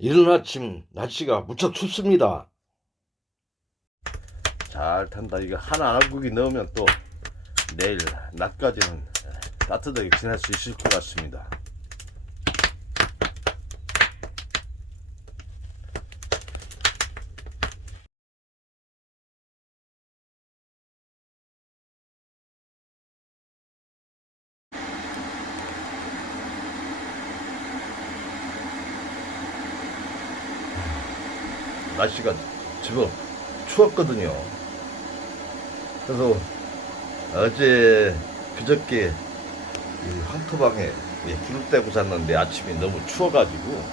이른 아침 날씨가 무척 춥습니다. 잘 탄다. 이거 하나 알국이 넣으면 또 내일 낮까지는 따뜻하게 지낼 수 있을 것 같습니다. 날씨가 지금 추웠거든요. 그래서 어제 그저께 황토방에 불을 떼고 잤는데 아침에 너무 추워가지고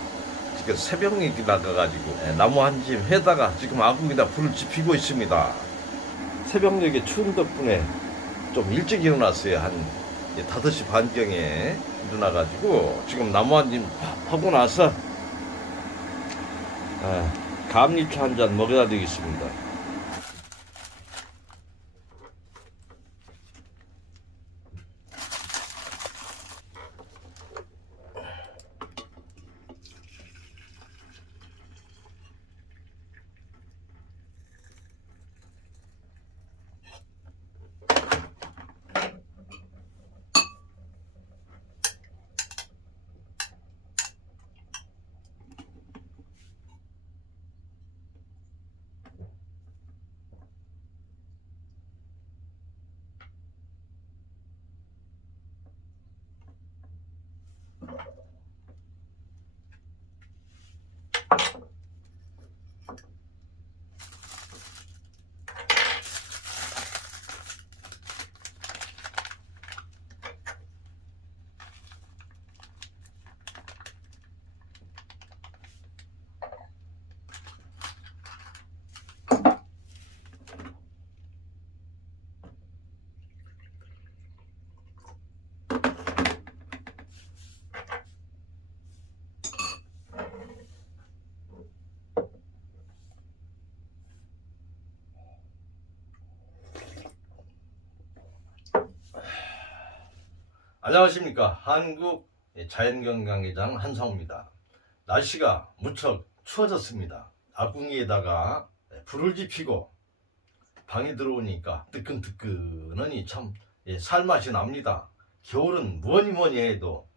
지금 새벽에 나가가지고 나무 한 집 해다가 지금 아궁이다 불을 지피고 있습니다. 새벽녘에 추운 덕분에 좀 일찍 일어났어요. 한 5시 반경에 일어나가지고 지금 나무 한 집 하고 나서 감리차 한 잔 먹어야 되겠습니다. 안녕하십니까. 한국 자연건강회장 한상우입니다. 날씨가 무척 추워졌습니다. 아궁이에다가 불을 지피고 방에 들어오니까 뜨끈뜨끈하니 참 살맛이 납니다. 겨울은 뭐니 해도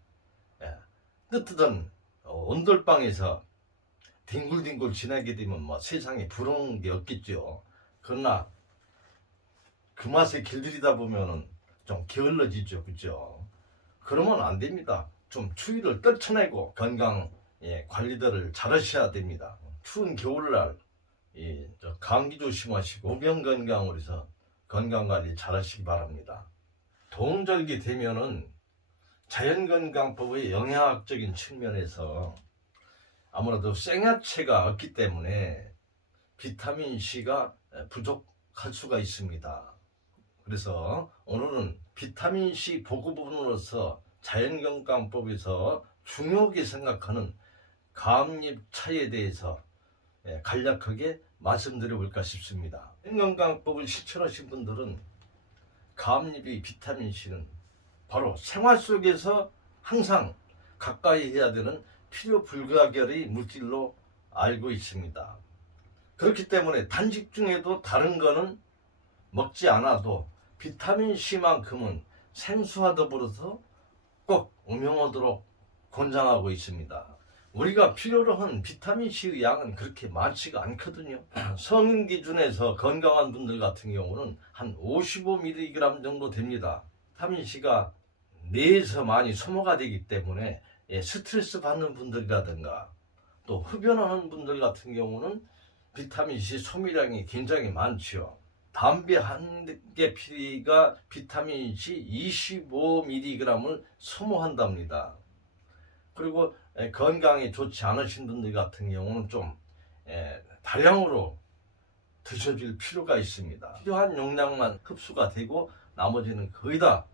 뜨뜻한 온돌방에서 뒹굴뒹굴 지내게 되면 뭐 세상에 부러운 게 없겠죠. 그러나 그 맛에 길들이다 보면은 좀 게을러지죠. 그죠? 그러면 안 됩니다. 좀 추위를 떨쳐내고 건강 관리들을 잘 하셔야 됩니다. 추운 겨울날 감기 조심하시고 오병 건강으로 해서 건강관리 잘 하시기 바랍니다. 동절기 되면은 자연건강법의 영양학적인 측면에서 아무래도 생야채가 없기 때문에 비타민C가 부족할 수가 있습니다. 그래서 오늘은 비타민C 보급원으로서 자연건강법에서 중요하게 생각하는 감잎차에 대해서 간략하게 말씀드려볼까 싶습니다. 자연건강법을 실천하신 분들은 감잎의 비타민C는 바로 생활 속에서 항상 가까이 해야 되는 필요 불가결의 물질로 알고 있습니다. 그렇기 때문에 단식 중에도 다른 거는 먹지 않아도 비타민C만큼은 생수와 더불어서 꼭 음용하도록 권장하고 있습니다. 우리가 필요로 하는 비타민C의 양은 그렇게 많지가 않거든요. 성인 기준에서 건강한 분들 같은 경우는 한 55mg 정도 됩니다. 비타민C가 뇌에서 많이 소모가 되기 때문에 스트레스 받는 분들이라든가 또 흡연하는 분들 같은 경우는 비타민C 소비량이 굉장히 많죠. 담배 한 개 피가 비타민C 25mg을 소모한답니다. 그리고 건강에 좋지 않으신 분들 같은 경우는 좀 다량으로 드셔줄 필요가 있습니다. 필요한 용량만 흡수가 되고 나머지는 거의 다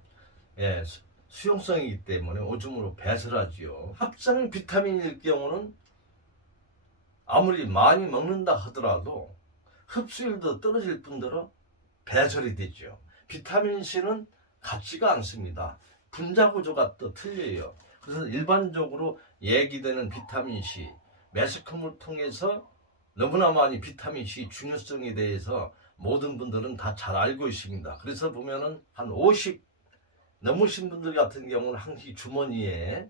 수용성이기 때문에 오줌으로 배설하지요. 합성 비타민일 경우는 아무리 많이 먹는다 하더라도 흡수율도 떨어질 뿐더러 배설이 되죠. 비타민C는 같지가 않습니다. 분자 구조가 또 틀려요. 그래서 일반적으로 얘기되는 비타민C, 매스컴을 통해서 너무나 많이 비타민C 중요성에 대해서 모든 분들은 다 잘 알고 있습니다. 그래서 보면은 한 50 넘으신 분들 같은 경우는 항상 주머니에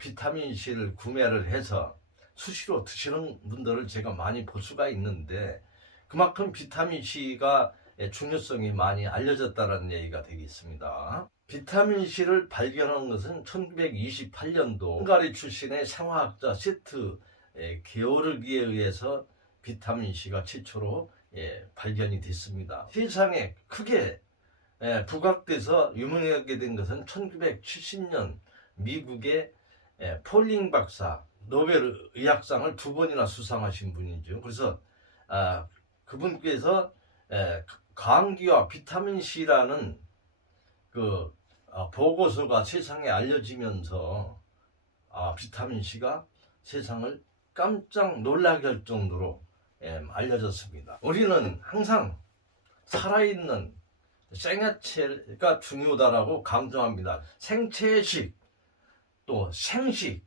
비타민C를 구매를 해서 수시로 드시는 분들을 제가 많이 볼 수가 있는데, 그만큼 비타민C가 중요성이 많이 알려졌다는 얘기가 되겠습니다. 비타민C를 발견한 것은 1928년도 헝가리 출신의 생화학자 세트 게오르기에 의해서 비타민C가 최초로 발견이 됐습니다. 세상에 크게 부각돼서 유명하게 된 것은 1970년 미국의 폴링 박사, 노벨 의학상을 2번이나 수상하신 분이죠. 그래서 그분께서 감기와 비타민C라는 그 보고서가 세상에 알려지면서 비타민C가 세상을 깜짝 놀라게 할 정도로 알려졌습니다. 우리는 항상 살아있는 생야채가 중요하다고 강조합니다. 생채식 또 생식과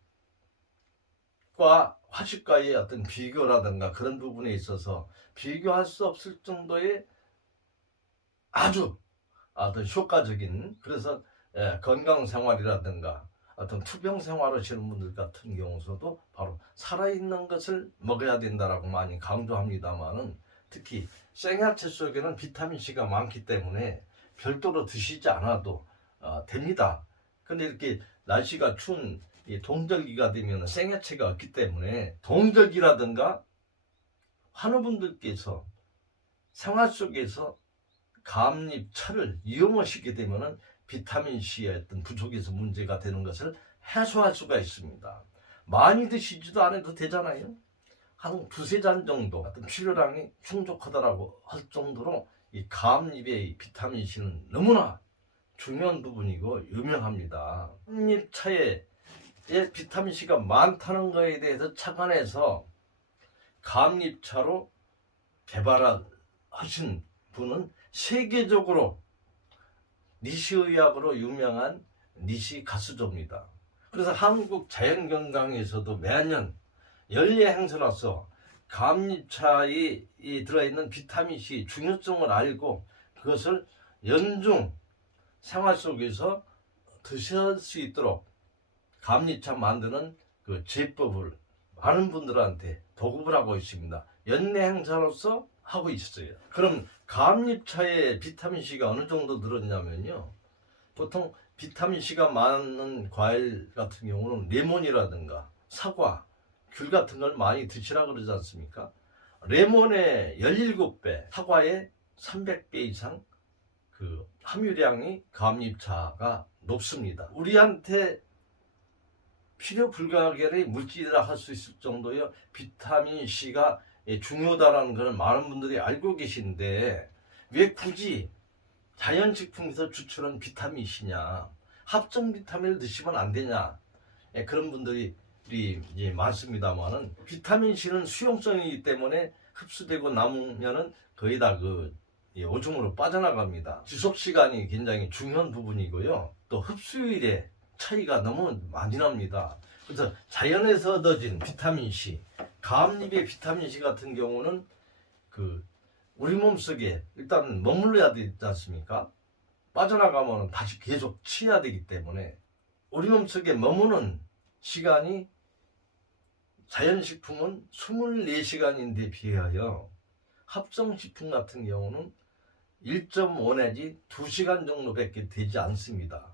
화식과의 어떤 비교라든가 그런 부분에 있어서 비교할 수 없을 정도의 아주 어떤 효과적인, 그래서 건강 생활이라든가 어떤 투병 생활을 하시는 분들 같은 경우서도 바로 살아있는 것을 먹어야 된다라고 많이 강조합니다만은, 특히 생야채 속에는 비타민C가 많기 때문에 별도로 드시지 않아도 됩니다. 근데 이렇게 날씨가 추운 동절기가 되면 생야채가 없기 때문에 동절기라든가 환우분들께서 생활 속에서 감잎차를 이용하시게 되면은 비타민C의 어떤 부족에서 문제가 되는 것을 해소할 수가 있습니다. 많이 드시지도 않아도 되잖아요. 한 2-3잔 정도 어떤 필요량이 충족하다라고 할 정도로 이 감잎의 비타민C는 너무나 중요한 부분이고 유명합니다. 감잎차에 비타민C가 많다는 것에 대해서 착안해서 감잎차로 개발하신 분은 세계적으로 니시의학으로 유명한 니시 가수조입니다. 그래서 한국 자연건강에서도 매년 연례 행사로서 감잎차에 들어있는 비타민C 중요성을 알고 그것을 연중 생활 속에서 드실 수 있도록 감잎차 만드는 그 제법을 많은 분들한테 보급을 하고 있습니다. 연례 행사로서 하고 있어요. 그럼 감잎차에 비타민C가 어느 정도 들었냐면요, 보통 비타민C가 많은 과일 같은 경우는 레몬이라든가 사과, 귤 같은 걸 많이 드시라 그러지 않습니까? 레몬의 17배, 사과의 300배 이상 그 함유량이 감잎차가 높습니다. 우리한테 필요 불가결의 물질이라 할 수 있을 정도의 비타민C가 중요하다는 걸 많은 분들이 알고 계신데, 왜 굳이 자연식품에서 추출한 비타민C냐, 합성 비타민을 드시면 안 되냐, 그런 분들이 이제 많습니다만은, 비타민C는 수용성이기 때문에 흡수되고 남으면은 거의 다 그 오줌으로 빠져나갑니다. 지속 시간이 굉장히 중요한 부분이고요. 또 흡수율의 차이가 너무 많이 납니다. 그래서 자연에서 얻어진 비타민C, 감잎의 비타민C 같은 경우는 그 우리 몸속에 일단 머물러야 되지 않습니까? 빠져나가면 다시 계속 치야 되기 때문에 우리 몸속에 머무는 시간이 자연식품은 24시간인데 비하여 합성식품 같은 경우는 1.5 내지 2시간 정도밖에 되지 않습니다.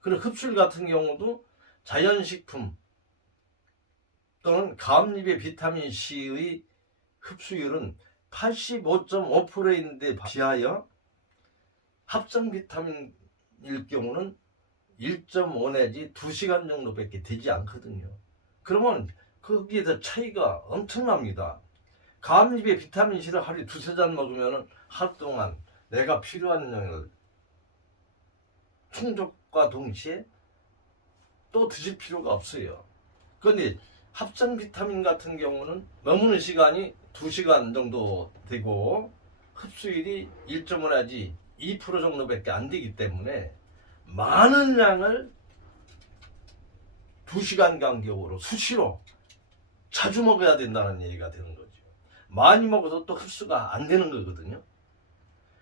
그리고 흡수율 같은 경우도 자연식품 또는 감잎의 비타민C의 흡수율은 85.5%인데 비하여 합성 비타민일 경우는 1.5 내지 2시간 정도밖에 되지 않거든요. 그러면 거기에서 차이가 엄청납니다. 감잎의 비타민C를 하루에 2-3잔 먹으면 하루 동안 내가 필요한 양을 충족과 동시에 또 드실 필요가 없어요. 그런데 합성 비타민 같은 경우는 머무는 시간이 2시간 정도 되고 흡수율이 1.5 내지 2% 정도밖에 안 되기 때문에 많은 양을 2시간 간격으로 수시로 자주 먹어야 된다는 얘기가 되는 거죠. 많이 먹어도 또 흡수가 안 되는 거거든요.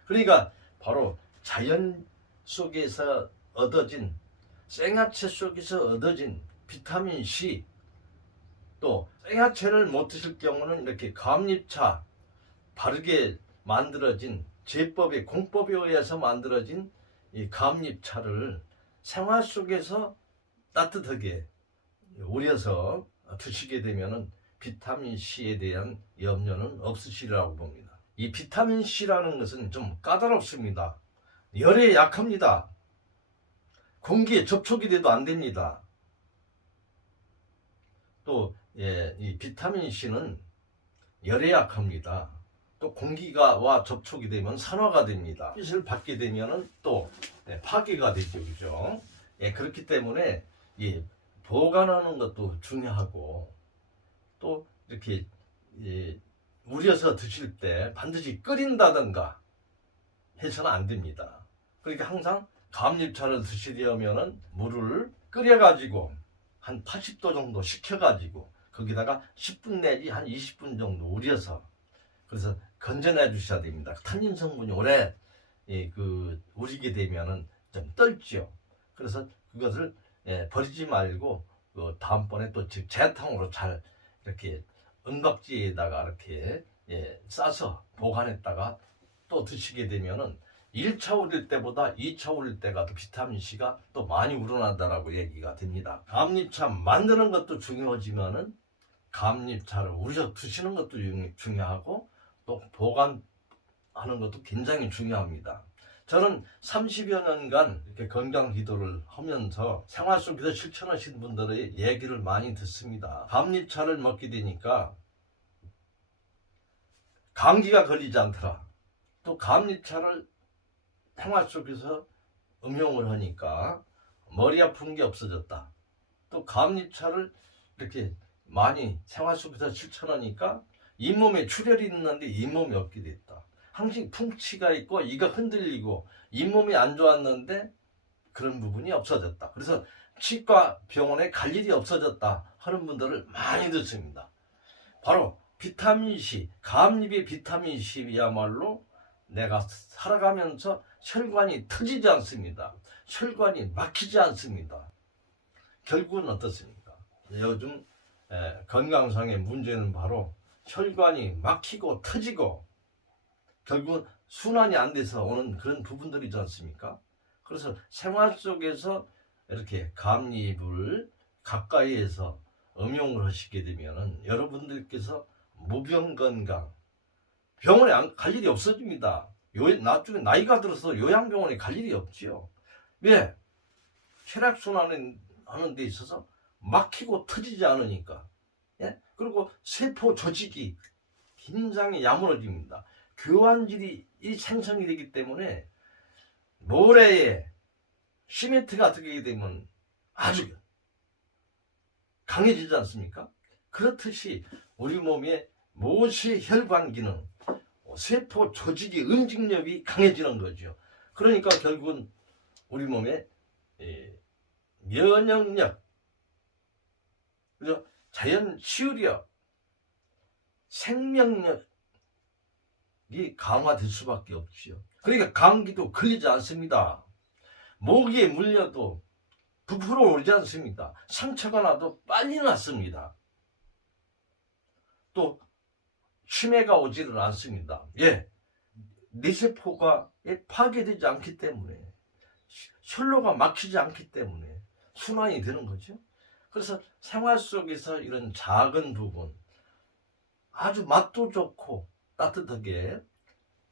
그러니까 바로 자연 속에서 얻어진, 생야채 속에서 얻어진 비타민 C, 또 생야채를 못 드실 경우는 이렇게 감잎차, 바르게 만들어진 제법의 공법에 의해서 만들어진 이 감잎차를 생활 속에서 따뜻하게 우려서 드시게 되면은 비타민 C에 대한 염려는 없으시리라고 봅니다. 이 비타민 C라는 것은 좀 까다롭습니다. 열에 약합니다. 공기에 접촉이 돼도 안 됩니다. 또 이 비타민 C는 열에 약합니다. 또 공기와 접촉이 되면 산화가 됩니다. 빛을 받게 되면은 또 파괴가 되죠, 그죠? 그렇기 때문에 이 보관하는 것도 중요하고, 또 이렇게 우려서 드실 때 반드시 끓인다든가 해서는 안 됩니다. 그러니까 항상 감잎차를 드시려면은 물을 끓여가지고 한 80도 정도 식혀가지고 거기다가 10분 내지 한 20분 정도 우려서, 그래서 건져내 주셔야 됩니다. 탄닌 성분이 오래 우리게 되면은 좀 떨죠. 그래서 그것을 버리지 말고 다음번에 또 재탕으로 잘 이렇게 은박지에다가 이렇게 싸서 보관했다가 또 드시게 되면은 1차 우릴 때보다 2차 우릴 때가 더 비타민C가 또 많이 우러난다라고 얘기가 됩니다. 감잎차 만드는 것도 중요하지만은 감잎차를 우려 드시는 것도 중요하고, 또 보관하는 것도 굉장히 중요합니다. 저는 30여 년간 이렇게 건강 기도를 하면서 생활 속에서 실천하신 분들의 얘기를 많이 듣습니다. 감잎차를 먹게 되니까 감기가 걸리지 않더라. 또 감잎차를 생활 속에서 음용을 하니까 머리 아픈 게 없어졌다. 또 감잎차를 이렇게 많이 생활 속에서 실천하니까 잇몸에 출혈이 있는데 잇몸이 없게 됐다. 항상 풍치가 있고 이가 흔들리고 잇몸이 안 좋았는데 그런 부분이 없어졌다. 그래서 치과 병원에 갈 일이 없어졌다 하는 분들을 많이 듣습니다. 바로 비타민C, 감잎의 비타민C야말로 내가 살아가면서 혈관이 터지지 않습니다. 혈관이 막히지 않습니다. 결국은 어떻습니까? 요즘 건강상의 문제는 바로 혈관이 막히고 터지고 결국은 순환이 안 돼서 오는 그런 부분들이지 않습니까? 그래서 생활 속에서 이렇게 감잎을 가까이에서 음용을 하시게 되면은 여러분들께서 무병건강, 병원에 갈 일이 없어집니다. 나중에 나이가 들어서 요양병원에 갈 일이 없지요. 왜? 혈액순환 하는 데 있어서 막히고 터지지 않으니까. 그리고 세포 조직이 굉장히 야무러집니다. 교환질이 생성이 되기 때문에 모래에 시멘트가 들어가게 되면 아주 강해지지 않습니까? 그렇듯이 우리 몸의 모세 혈관 기능, 세포 조직의 응집력이 강해지는 거죠. 그러니까 결국은 우리 몸의 면역력, 그죠? 자연 치유력, 생명력이 강화될 수밖에 없지요. 그러니까 감기도 걸리지 않습니다. 모기에 물려도 부풀어 오르지 않습니다. 상처가 나도 빨리 낫습니다. 또 치매가 오지는 않습니다. 뇌세포가 파괴되지 않기 때문에, 혈로가 막히지 않기 때문에 순환이 되는 거죠. 그래서 생활 속에서 이런 작은 부분, 아주 맛도 좋고 따뜻하게,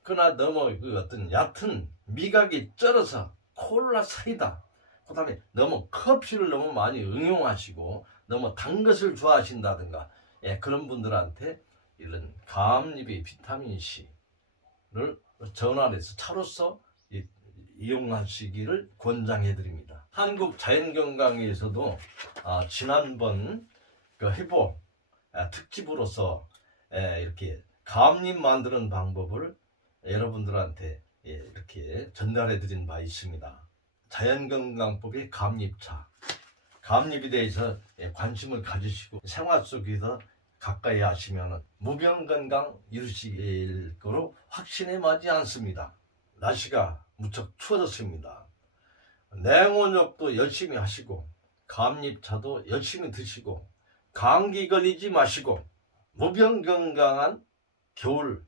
그러나 너무 어떤 얕은 미각이 쩔어서 콜라 사이다, 그 다음에 너무 커피를 너무 많이 응용하시고 너무 단 것을 좋아하신다든가, 그런 분들한테 이런 감잎의 비타민C를 전환해서 차로서 이용하시기를 권장해 드립니다. 한국자연건강위에서도 지난번 그 해보 특집으로서 이렇게 감잎 만드는 방법을 여러분들한테 이렇게 전달해 드린 바 있습니다. 자연건강법의 감립차. 감립에 대해서 관심을 가지시고 생활 속에서 가까이 하시면 무병건강 이루실 거로 확신에 마지 않습니다. 날씨가 무척 추워졌습니다. 냉온욕도 열심히 하시고 감립차도 열심히 드시고 감기 걸리지 마시고 무병건강한 겨울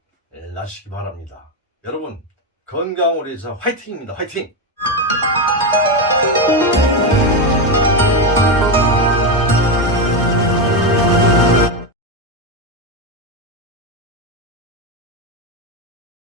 나시기 바랍니다. 여러분 건강을 위해서 화이팅입니다. 화이팅!